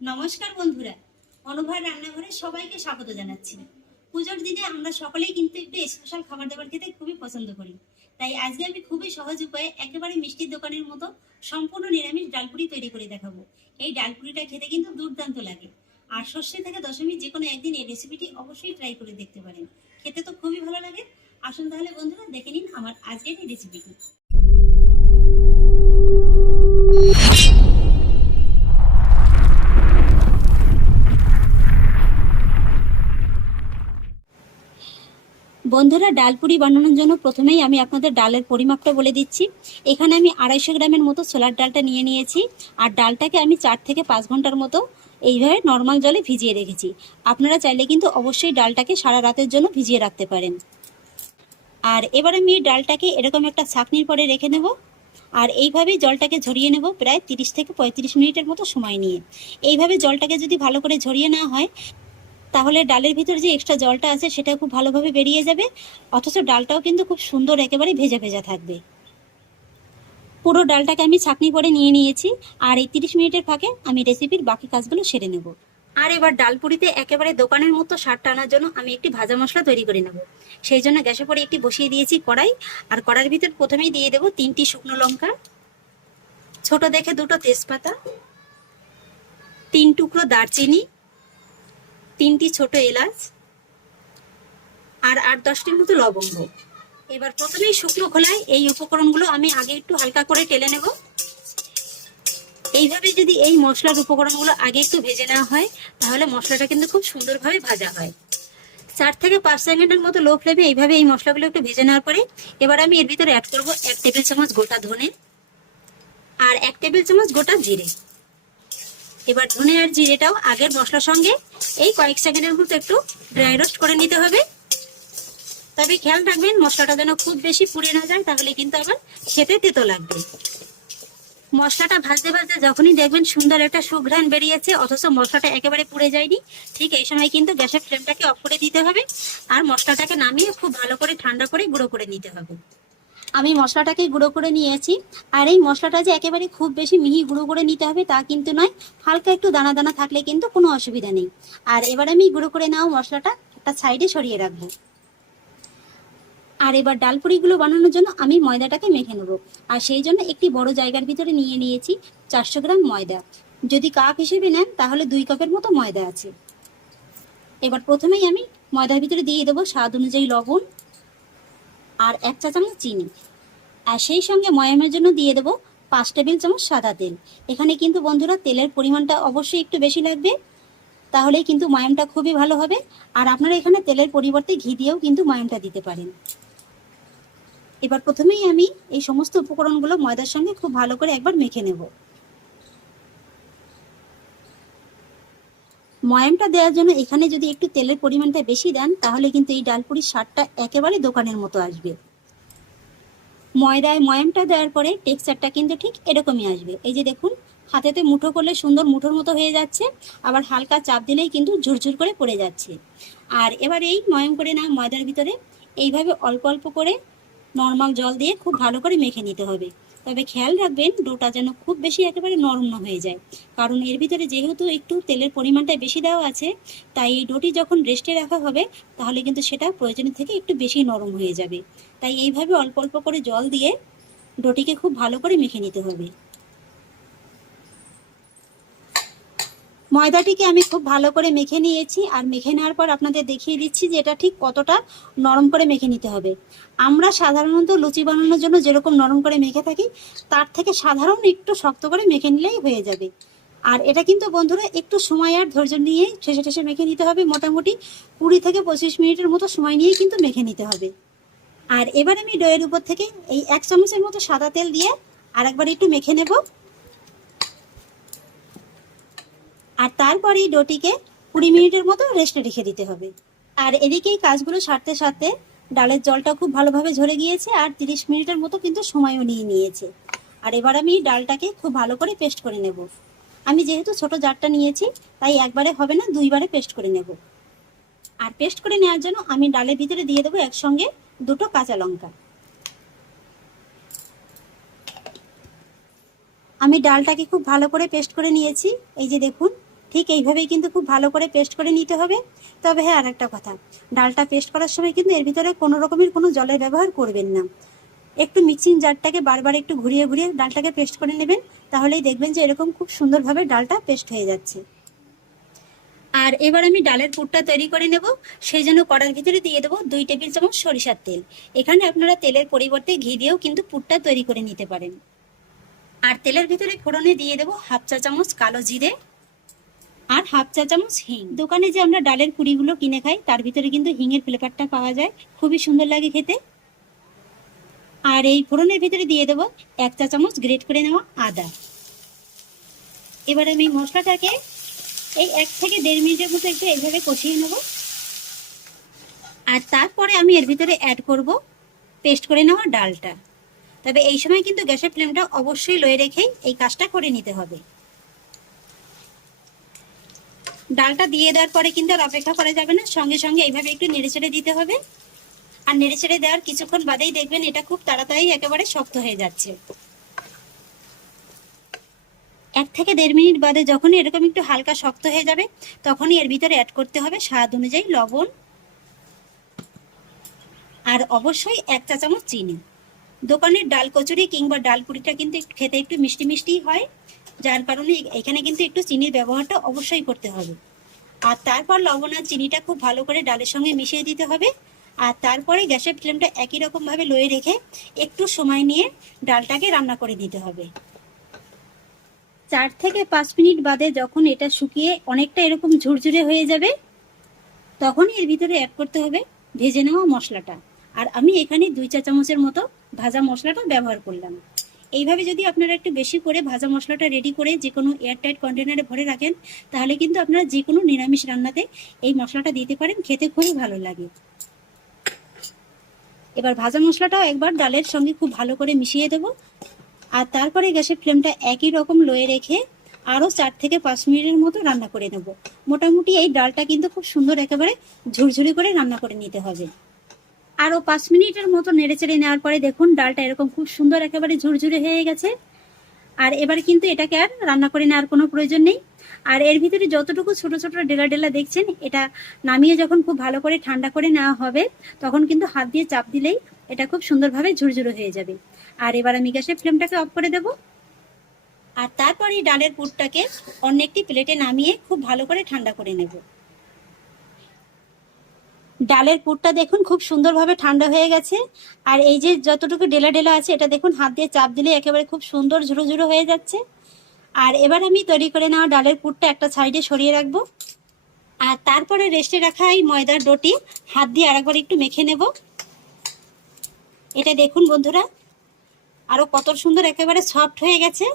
নমস্কার বন্ধুরা অনুভার রান্নাঘরে সবাইকে স্বাগত জানাচ্ছি। পুজোর দিনে আমরা সকলেই কিন্তু একটু স্পেশাল খাবার দাবার খেতে খুবই পছন্দ করি। তাই আজকে আমি খুবই সহজ উপায়ে একেবারে মিষ্টির দোকানের মতো সম্পূর্ণ নিরামিষ ডালপুরি তৈরি করে দেখাবো। এই ডালপুরিটা খেতে কিন্তু দুর্দান্ত লাগে। আর ষষ্ঠী থেকে দশমী যে কোনো একদিন এই রেসিপিটি অবশ্যই ট্রাই করে দেখতে পারেন। খেতে তো খুবই ভালো লাগে। আসুন তাহলে বন্ধুরা দেখে নিন আমার আজকের এই রেসিপিটি বন্ধুরা ডালপুরি বানানোর জন্য প্রথমেই আমি আপনাদের ডালের পরিমাপটা বলে দিচ্ছি। এখানে আমি আড়াইশো গ্রামের মতো ছোলার ডালটা নিয়ে নিয়েছি। আর ডালটাকে আমি চার থেকে পাঁচ ঘণ্টার মতো এইভাবে নর্মাল জলে ভিজিয়ে রেখেছি। আপনারা চাইলে কিন্তু অবশ্যই ডালটাকে সারা রাতের জন্য ভিজিয়ে রাখতে পারেন। আর এবার আমি এই ডালটাকে এরকম একটা ছাকনির পরে রেখে নেব। আর এইভাবেই জলটাকে ঝরিয়ে নেব প্রায় তিরিশ থেকে পঁয়ত্রিশ মিনিটের মতো সময় নিয়ে। এইভাবে জলটাকে যদি ভালো করে ঝরিয়ে নেওয়া হয় তাহলে ডালের ভিতর যে এক্সট্রা জলটা আছে সেটা খুব ভালোভাবে বেরিয়ে যাবে। অথচ ডালটাও কিন্তু খুব সুন্দর একেবারে ভেজা ভেজা থাকবে। পুরো ডালটাকে আমি ছাকনি করে নিয়ে নিয়েছি আর এই তিরিশ মিনিটের ফাঁকে আমি রেসিপির বাকি কাজগুলো সেরে নেব। আর এবার ডালপুরিতে একেবারে দোকানের মতো স্বাদ টানার জন্য আমি একটি ভাজা মশলা তৈরি করে নেব। সেই জন্য গ্যাসে পরে একটি বসিয়ে দিয়েছি কড়াই আর কড়াইয়ের ভিতর প্রথমেই দিয়ে দেবো তিনটি শুকনো লঙ্কা, ছোট দেখে দুটো তেজপাতা, তিন টুকরো দারচিনি তিনটি ছোট এলাচ আর আট দশটির মতো লবঙ্গ। এবার প্রথমেই শুকনো খোলায় এই উপকরণগুলো আমি আগে একটু হালকা করে টেলে নেব। এইভাবে যদি এই মশলার উপকরণগুলো আগে একটু ভেজে নেওয়া হয়, তাহলে মশলাটা কিন্তু খুব সুন্দরভাবে ভাজা হয়। চার থেকে পাঁচ সেকেন্ডের মতো লো ফ্লেমে এইভাবে এই মশলাগুলো একটু ভেজে নেওয়ার পরে এবার আমি এর ভিতরে অ্যাড করব এক টেবিল চামচ গোটা ধনে আর এক টেবিল চামচ গোটা জিরে। এবার ধনে আর জিরেটাও আগের মশলার সঙ্গে এই কয়েক সেকেন্ডের মতো একটু ড্রাই রোস্ট করে নিতে হবে। তবে খেয়াল রাখবেন, মশলাটা যেন খুব বেশি পুড়ে না যায়, তাহলে কিন্তু আবার খেতে তেতো লাগবে। মশলাটা ভাজতে ভাজতে যখনই দেখবেন সুন্দর একটা সুঘ্রাণ বেরিয়েছে, অথচ মশলাটা একেবারে পুড়ে যায়নি, ঠিক এই সময় কিন্তু গ্যাসের ফ্লেমটাকে অফ করে দিতে হবে, আর মশলাটাকে নামিয়ে খুব ভালো করে ঠান্ডা করে গুঁড়ো করে নিতে হবে। আমি মশলাটাকে গুঁড়ো করে নিয়েছি। আর এই মশলাটা যে একেবারে খুব বেশি মিহি গুঁড়ো করে নিতে হবে তা কিন্তু নয়, হালকা একটু দানা দানা থাকলে কিন্তু কোনো অসুবিধা নেই। আর এবার আমি গুঁড়ো করে নেওয়া মশলাটা একটা সাইডে সরিয়ে রাখব। আর এবার ডালপুরিগুলো বানানোর জন্য আমি ময়দাটাকে মেখে নেব। আর সেই জন্য একটি বড় জায়গার ভিতরে নিয়ে নিয়েছি চারশো গ্রাম ময়দা। যদি কাপ হিসেবে নেন, তাহলে দুই কাপের মতো ময়দা আছে। এবার প্রথমেই আমি ময়দার ভিতরে দিয়ে দেবো স্বাদ অনুযায়ী লবণ। আর এক চা চামচ চিনি। আর সেই সঙ্গে ময়ামের জন্য দিয়ে দেবো পাঁচ টেবিল চামচ সাদা তেল। এখানে কিন্তু বন্ধুরা তেলের পরিমাণটা অবশ্যই একটু বেশি লাগবে, তাহলেই কিন্তু ময়ামটা খুবই ভালো হবে। আর আপনারা এখানে তেলের পরিবর্তে ঘি দিয়েও কিন্তু ময়ামটা দিতে পারেন। এবার প্রথমেই আমি এই সমস্ত উপকরণগুলো ময়দার সঙ্গে খুব ভালো করে একবার মেখে নেব। ময়ামটা দেওয়ার জন্য এখানে যদি একটু তেলের পরিমাণটা বেশি দেন, তাহলে কিন্তু এই ডালপুরির স্বাদটা একেবারে দোকানের মতো আসবে। ময়দায় ময়ামটা দেওয়ার পরে টেক্সচারটা কিন্তু ঠিক এরকমই আসবে। এই যে দেখুন, হাতেতে মুঠো করলে সুন্দর মুঠোর মতো হয়ে যাচ্ছে, আবার হালকা চাপ দিলেই কিন্তু ঝুরঝুর করে পড়ে যাচ্ছে। আর এবার এই ময়াম করে না, ময়দার ভিতরে এইভাবে অল্প অল্প করে নর্মাল জল দিয়ে খুব ভালো করে মেখে নিতে হবে। তবে খেয়াল রাখবেন, ডোটা যেন খুব বেশি একেবারে নরম না হয়ে যায়। কারণ এর ভিতরে যেহেতু একটু তেলের পরিমাণটা বেশি দেওয়া আছে, তাই এই ডোটি যখন রেস্টে রাখা হবে, তাহলে কিন্তু সেটা প্রয়োজনের থেকে একটু বেশি নরম হয়ে যাবে। তাই এইভাবে অল্প অল্প করে জল দিয়ে ডোটিকে খুব ভালো করে মেখে নিতে হবে। ময়দাটিকে আমি খুব ভালো করে মেখে নিয়েছি আর মেখে নেওয়ার পর আপনাদের দেখিয়ে দিচ্ছি যে এটা ঠিক কতটা নরম করে মেখে নিতে হবে। আমরা সাধারণত লুচি বানানোর জন্য যেরকম নরম করে মেখে থাকি, তার থেকে সাধারণ একটু শক্ত করে মেখে নিলেই হয়ে যাবে। আর এটা কিন্তু বন্ধুরা একটু সময় আর ধৈর্য নিয়ে শেষে শেষে মেখে নিতে হবে। মোটামুটি কুড়ি থেকে পঁচিশ মিনিটের মতো সময় নিয়েই কিন্তু মেখে নিতে হবে। আর এবার আমি ডয়ের উপর থেকে এই এক চামচের মতো সাদা তেল দিয়ে আর একবার একটু মেখে নেব। আর তারপরে এই ডোটিকে কুড়ি মিনিটের মতো রেস্টে রেখে দিতে হবে। আর এদিকে কাজগুলো সারতে সারতে ডালের জলটা খুব ভালোভাবে ঝরে গিয়েছে আর তিরিশ মিনিটের মতো কিন্তু সময়ও নিয়ে নিয়েছে। আর এবার আমি ডালটাকে খুব ভালো করে পেস্ট করে নেব। আমি যেহেতু ছোট জারটা নিয়েছি, তাই একবারে হবে না, দুইবারে পেস্ট করে নেব। আর পেস্ট করে নেওয়ার জন্য আমি ডালের ভিতরে দিয়ে দেবো একসঙ্গে দুটো কাঁচা লঙ্কা। আমি ডালটাকে খুব ভালো করে পেস্ট করে নিয়েছি। এই যে দেখুন ঠিক এইভাবেই কিন্তু খুব ভালো করে পেস্ট করে নিতে হবে। তবে হ্যাঁ আর একটা কথা, ডালটা পেস্ট করার সময় কিন্তু এর ভিতরে কোনো রকমের কোনো জলের ব্যবহার করবেন না। একটু মিক্সিং জারটাকে বারবার একটু ঘুরিয়ে ঘুরিয়ে ডালটাকে পেস্ট করে নেবেন, তাহলেই দেখবেন যে এরকম খুব সুন্দরভাবে ডালটা পেস্ট হয়ে যাচ্ছে। আর এবার আমি ডালের পুরটা তৈরি করে নেব, সেই জন্য কড়ার ভিতরে দিয়ে দেবো দুই টেবিল চামচ সরিষার তেল। এখানে আপনারা তেলের পরিবর্তে ঘি দিয়েও কিন্তু পুরটা তৈরি করে নিতে পারেন। আর তেলের ভিতরে ফোড়নে দিয়ে দেবো হাফ চা চামচ কালো জিরে আর হাফ চা চামচ হিং। দোকানে যে আমরা ডালের পুরিগুলো কিনে খাই, তার ভিতরে কিন্তু হিঙের ফ্লেভারটা পাওয়া যায়। খুবই সুন্দর লাগে খেতে। আর এই ফোড়নের ভিতরে দিয়ে দেবো এক চা চামচ গ্রেট করে নেওয়া আদা। এবার আমি মশলাটাকে এই এক থেকে দেড় মিনিটের মতো একটু এইভাবে কষিয়ে নেব। আর তারপরে আমি এর ভিতরে অ্যাড করব পেস্ট করে নেওয়া ডালটা। তবে এই সময় কিন্তু গ্যাসের ফ্লেমটা অবশ্যই লয়ে রেখেই এই কাজটা করে নিতে হবে। ডালটা দিয়ে দেওয়ার পরে কিন্তু আর অপেক্ষা করা যাবে না। সঙ্গে সঙ্গে এইভাবে একটু নেড়ে ছেড়ে দিতে হবে। আর নেড়ে ছেড়ে দেওয়ার কিছুক্ষণ বাদেই দেখবেন এটা খুব তাড়াতাড়ি একেবারে শক্ত হয়ে যাচ্ছে। এক থেকে দেড় মিনিট বাদে যখনই এরকম একটু হালকা শক্ত হয়ে যাবে, তখনই এর ভিতরে অ্যাড করতে হবে স্বাদ অনুযায়ী লবণ আর অবশ্যই এক চা চামচ চিনি। দোকানের ডাল কচুরি কিংবা ডাল পুরিটা কিন্তু খেতে একটু মিষ্টি মিষ্টিই হয়। যার কারণে এখানে কিন্তু একটু চিনির ব্যবহারটা অবশ্যই করতে হবে। আর তারপর লবণ আর চিনিটা খুব ভালো করে ডালের সঙ্গে মিশিয়ে দিতে হবে। আর তারপরে গ্যাসের ফ্লেমটা একই রকমভাবে লয়ে রেখে একটু সময় নিয়ে ডালটাকে রান্না করে দিতে হবে। চার থেকে পাঁচ মিনিট বাদে যখন এটা শুকিয়ে অনেকটা এরকম ঝুরঝুরে হয়ে যাবে, তখনই এর ভিতরে অ্যাড করতে হবে ভেজে নেওয়া মশলাটা। আর আমি এখানে দুই চা চামচের মতো ভাজা মশলাটা ব্যবহার করলাম। এইভাবে যদি আপনারা একটু বেশি করে ভাজা মশলাটা রেডি করে যে কোনো এয়ারটাইট কন্টেনারে ভরে রাখেন, তাহলে কিন্তু আপনারা যে কোনো নিরামিষ রান্নাতে এই মশলাটা দিতে পারেন, খেতে খুবই ভালো লাগে। এবার ভাজা মশলাটাও একবার ডালের সঙ্গে খুব ভালো করে মিশিয়ে দেব। আর তারপরে গ্যাসের ফ্লেমটা একই রকম লয়ে রেখে আরও চার থেকে পাঁচ মিনিটের মতো রান্না করে নেব। মোটামুটি এই ডালটা কিন্তু খুব সুন্দর একেবারে ঝুরঝুরি করে রান্না করে নিতে হবে। আরও পাঁচ মিনিটের মতো নেড়েচেড়ে নেওয়ার পরে দেখুন ডালটা এরকম খুব সুন্দর একেবারে ঝুরঝুরে হয়ে গেছে। আর এবার কিন্তু এটাকে আর রান্না করে নেওয়ার কোনো প্রয়োজন নেই। আর এর ভিতরে যতটুকু ছোট ছোট ডেলা ডেলা দেখছেন, এটা নামিয়ে যখন খুব ভালো করে ঠান্ডা করে নেওয়া হবে, তখন কিন্তু হাত দিয়ে চাপ দিলেই এটা খুব সুন্দরভাবে ঝুরঝুরে হয়ে যাবে। আর এবার আমি গ্যাসের ফ্লেমটাকে অফ করে দেব। আর তারপর এই ডালের পুরটাকে অন্য একটি প্লেটে নামিয়ে খুব ভালো করে ঠান্ডা করে নেব। ডালের পুরটা দেখুন খুব সুন্দরভাবে ঠান্ডা হয়ে গেছে। আর এই যে যতটুকু ডেলা ডেলা আছে, এটা দেখুন হাত দিয়ে চাপ দিলে একেবারে খুব সুন্দর ঝুড়ো ঝুড়ো হয়ে যাচ্ছে। আর এবার আমি তৈরি করে নেওয়া ডালের পুরটা একটা সাইডে সরিয়ে রাখব। আর তারপরে রেস্টে রাখা এই ময়দার ডোটি হাত দিয়ে আরেকবার একটু মেখে নেব। এটা দেখুন বন্ধুরা আরও কত সুন্দর একেবারে সফট হয়ে গেছে।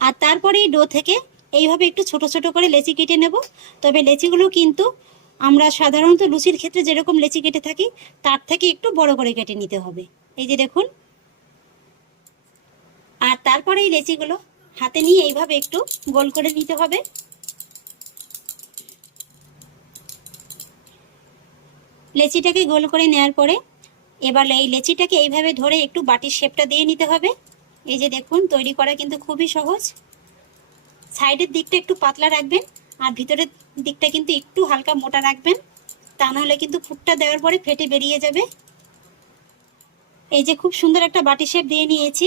আর তারপরে এই ডো থেকে এইভাবে একটু ছোট ছোট করে লেচি কেটে নেব। তবে লেচিগুলো কিন্তু আমরা সাধারণত লুচির ক্ষেত্রে যেরকম লেচি কেটে থাকি, তার থেকে একটু বড় করে কেটে নিতে হবে। এই যে দেখুন। আর তারপরে এই লেচিগুলো হাতে নিয়ে এইভাবে একটু গোল করে নিতে হবে। লেচিটাকে গোল করে নেওয়ার পরে এবার এই লেচিটাকে এইভাবে ধরে একটু বাটির শেপটা দিয়ে নিতে হবে। এই যে দেখুন, তৈরি করা কিন্তু খুবই সহজ। সাইডের দিকটা একটু পাতলা রাখবেন, আর ভিতরের দিকটা কিন্তু একটু হালকা মোটা রাখবেন। তা নাহলে কিন্তু ফুটটা দেওয়ার পরে ফেটে বেরিয়ে যাবে। এই যে খুব সুন্দর একটা বাটি শেপ দিয়ে নিয়েছি।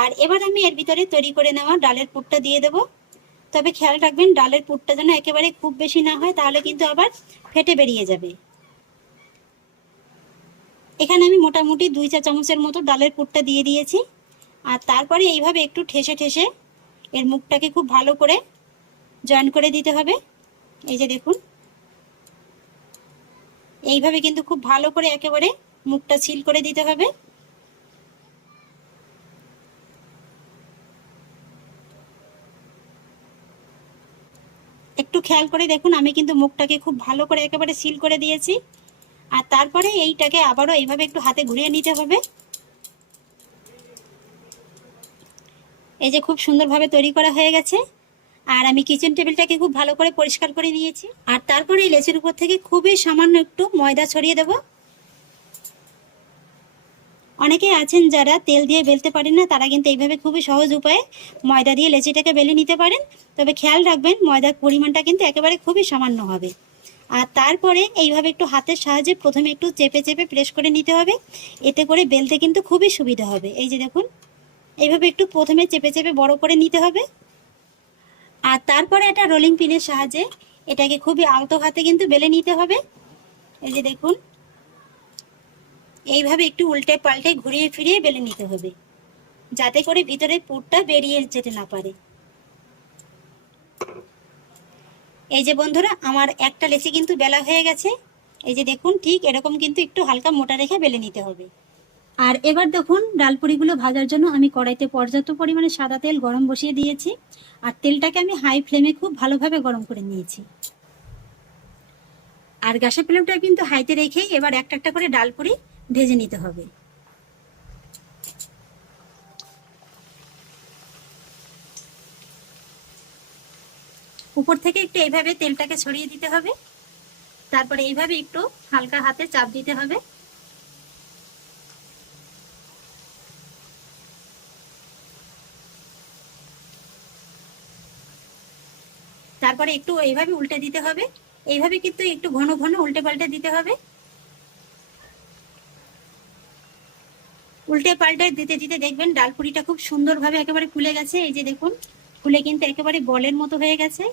আর এবার আমি এর ভিতরে তৈরি করে নেওয়া ডালের পুরটা দিয়ে দেব। তবে খেয়াল রাখবেন, ডালের পুরটা যেন একেবারে খুব বেশি না হয়, তাহলে কিন্তু আবার ফেটে বেরিয়ে যাবে। এখানে আমি মোটামুটি দুই চা চামচের মতো ডালের পুরটা দিয়ে দিয়েছি। আর তারপরে এইভাবে একটু ঠেসে ঠেসে এর মুখটাকে খুব ভালো করে জয়েন করে দিতে হবে। এই যে দেখুন। এইভাবে কিন্তু খুব ভালো করে একেবারে মুখটা সিল করে দিতে হবে। একটু খেয়াল করে দেখুন, আমি কিন্তু মুখটাকে খুব ভালো করে একেবারে সিল করে দিয়েছি। আর তারপরে এইটাকে আবারও এইভাবে একটু হাতে ঘুরিয়ে নিতে হবে। এই যে খুব সুন্দরভাবে তৈরি করা হয়ে গেছে। আর আমি কিচেন টেবিলটাকে খুব ভালো করে পরিষ্কার করে নিয়েছি। আর তারপরে এই লেচের উপর থেকে খুবই সামান্য একটু ময়দা ছড়িয়ে দেব। অনেকে আছেন যারা তেল দিয়ে বেলতে পারেন না, তারা কিন্তু এইভাবে খুবই সহজ উপায়ে ময়দা দিয়ে লেচিটাকে বেলে নিতে পারেন। তবে খেয়াল রাখবেন, ময়দার পরিমাণটা কিন্তু একেবারে খুবই সামান্য হবে। আর তারপরে এইভাবে একটু হাতের সাহায্যে প্রথমে একটু চেপে চেপে প্রেস করে নিতে হবে। এতে করে বেলতে কিন্তু খুবই সুবিধা হবে। এই যে দেখুন এইভাবে একটু প্রথমে চেপে চেপে বড় করে নিতে হবে। আর তারপরে একটা রোলিং পিনের সাহায্যে এটাকে খুবই আলতো হাতে কিন্তু বেলে নিতে হবে। এই যে দেখুন, এইভাবে একটু উল্টে পাল্টে ঘুরিয়ে ফিরিয়ে বেলে নিতে হবে, যাতে করে ভিতরে পুরটা বেরিয়ে যেতে না পারে। এই যে বন্ধুরা, আমার একটা লেচি কিন্তু বেলা হয়ে গেছে। এই যে দেখুন, ঠিক এরকম কিন্তু একটু হালকা মোটা রেখে বেলে নিতে হবে। আর এবার দেখুন, ডালপুরিগুলো ভাজার জন্য আমি কড়াইতে পর্যাপ্ত পরিমাণে সাদা তেল গরম বসিয়ে দিয়েছি। আর তেলটাকে আমি হাই ফ্লেমে খুব ভালোভাবে গরম করে নিয়েছি। আর গ্যাসের ফ্লেমটা কিন্তু হাইতে রেখেই এবার একটা একটা করে ডালপুরি ভেজে নিতে হবে। উপর থেকে একটু এইভাবে তেলটাকে ছড়িয়ে দিতে হবে। তারপরে এইভাবে একটু হালকা হাতে চাপ দিতে হবে। তারপরে একটু এইভাবে উল্টে দিতে হবে। এইভাবে কিন্তু একটু ঘন ঘন উল্টে পাল্টে দিতে হবে। উল্টে পাল্টে দিতে দিতে দেখবেন ডালপুরিটা খুব সুন্দরভাবে একেবারে ফুলে গেছে। এই যে দেখুন, ফুলে কিন্তু একেবারে বলের মতো হয়ে গেছে।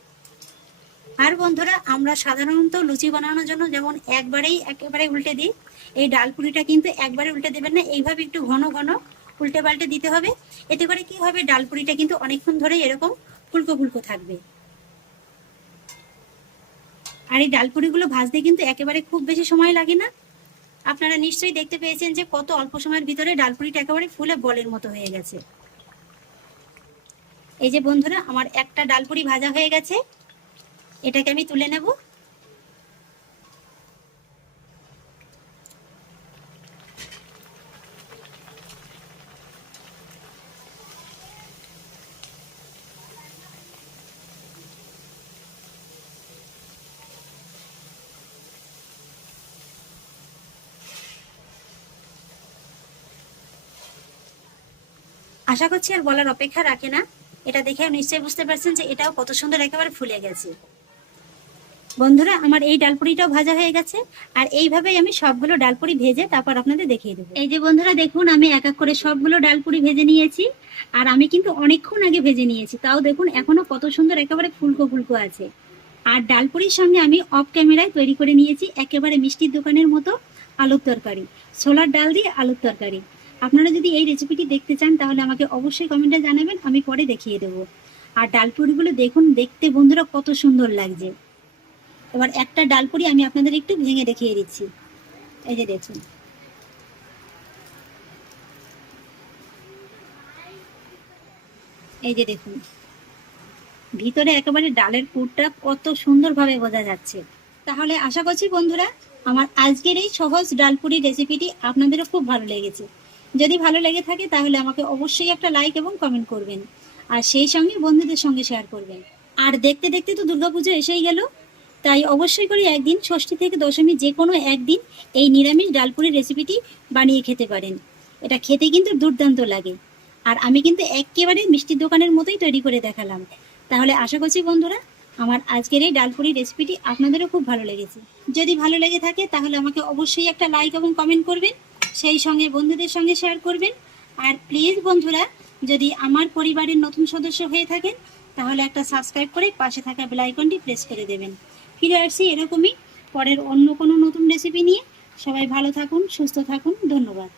আর বন্ধুরা, আমরা সাধারণত লুচি বানানোর জন্য যেমন একবারেই একেবারে উল্টে দিই, এই ডালপুরিটা কিন্তু একবারে উল্টে দেবেন না। এইভাবে একটু ঘন ঘন উল্টে পাল্টে দিতে হবে। এতে করে কি হবে, ডালপুরিটা কিন্তু অনেকক্ষণ ধরে এরকম ফুলকো ফুলকো থাকবে। আর এই ডালপুরিগুলো ভাজতে কিন্তু একেবারে খুব বেশি সময় লাগে না। আপনারা নিশ্চয়ই দেখতে পেয়েছেন যে কত অল্প সময়ের ভিতরে ডালপুরিটা একেবারে ফুলে বলের মতো হয়ে গেছে। এই যে বন্ধুরা, আমার একটা ডালপুরি ভাজা হয়ে গেছে। এটাকে আমি তুলে নেব। আশা করছি আর বলার অপেক্ষা রাখে না। এটা দেখে নিশ্চয়ই বুঝতে পারছেন যে এটাও কত সুন্দর একেবারে ফুলে গেছে। বন্ধুরা, আমার এই ডালপুরিটাও ভাজা হয়ে গেছে। আর এইভাবেই আমি সবগুলো ডালপুরি ভেজে তারপর আপনাদের দেখিয়ে দেবো। এই যে বন্ধুরা, দেখুন, আমি এক এক করে সবগুলো ডালপুরি ভেজে নিয়েছি। আর আমি কিন্তু অনেকক্ষণ আগে ভেজে নিয়েছি। তাও দেখুন, এখনও কত সুন্দর একেবারে ফুলকো ফুলকো আছে। আর ডালপুরির সঙ্গে আমি অফ ক্যামেরায় তৈরি করে নিয়েছি একেবারে মিষ্টির দোকানের মতো আলুর তরকারি। ছোলার ডাল দিয়ে আলুর তরকারি। আপনারা যদি এই রেসিপিটি দেখতে চান, তাহলে আমাকে অবশ্যই কমেন্টে জানাবেন, আমি পরে দেখিয়ে দেবো। আর ডালপুরিগুলো দেখুন, দেখতে বন্ধুরা কত সুন্দর লাগছে। এবার একটা ডালপুরি আমি আপনাদের একটু ভেঙে দেখিয়ে দিচ্ছি। এই যে দেখুন। এই যে দেখুন। ভিতরে একেবারে ডালের পুরটা কত সুন্দরভাবে বোঝা যাচ্ছে। তাহলে আশা করছি বন্ধুরা, আমার আজকের এই সহজ ডালপুরি রেসিপিটি আপনাদেরও খুব ভালো লেগেছে। যদি ভালো লেগে থাকে, তাহলে আমাকে অবশ্যই একটা লাইক এবং কমেন্ট করবেন। আর সেই সঙ্গে বন্ধুদের সঙ্গে শেয়ার করবেন। আর দেখতে দেখতে তো দুর্গাপুজো এসেই গেল। তাই অবশ্যই করে একদিন ষষ্ঠী থেকে দশমী যে কোনো একদিন এই নিরামিষ ডালপুরি রেসিপিটি বানিয়ে খেতে পারেন। এটা খেতে কিন্তু দুর্দান্ত লাগে। আর আমি কিন্তু একেবারে মিষ্টির দোকানের মতোই তৈরি করে দেখালাম। তাহলে আশা করছি বন্ধুরা, আমার আজকের এই ডালপুরি রেসিপিটি আপনাদেরও খুব ভালো লেগেছে। যদি ভালো লেগে থাকে, তাহলে আমাকে অবশ্যই একটা লাইক এবং কমেন্ট করবেন। সেই সঙ্গে বন্ধুদের সঙ্গে শেয়ার করবেন। আর প্লিজ বন্ধুরা, যদি আমার পরিবারের নতুন সদস্য হয়ে থাকেন, তাহলে একটা সাবস্ক্রাইব করে পাশে থাকা বেলাইকনটি প্রেস করে দেবেন। ফিরে আসছি এরকমই পরের অন্য কোনো নতুন রেসিপি নিয়ে। সবাই ভালো থাকুন, সুস্থ থাকুন, ধন্যবাদ।